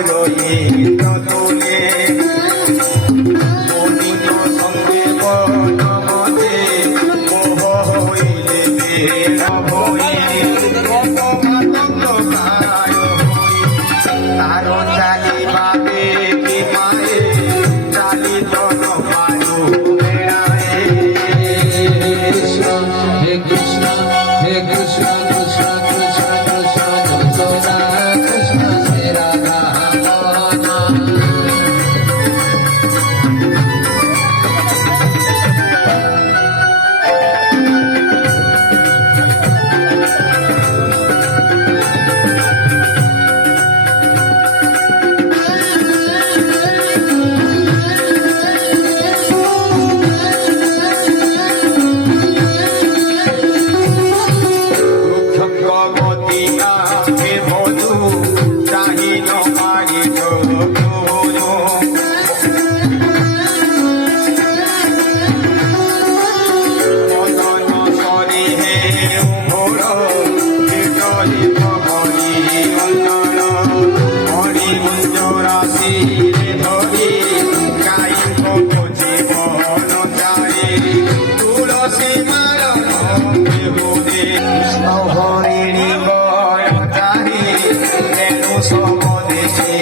রহিত তুলে মনিত সঙ্গে বনমতে মোহ হইলে বের হই অপমাতঙ্গ কায় হই তার চালিবাবে কি মায়ে চালিত নমারু বেড়ায়ে হে কৃষ্ণ হে কৃষ্ণ কৃষ্ণ কৃষ্ণ কৃষ্ণ যশোদা কৃষ্ণ শ্রী রাধা গগতিয়া হে বধু চাহিল মারি মদন সরি হে উভর বিজয়িত হরি অন্তর হরি মুঞ্জ রাশি ধরি গাইব জীবন চারি তুলসী মারণ বিহুদে হরিণী বয় চারি তেনু সমদেশে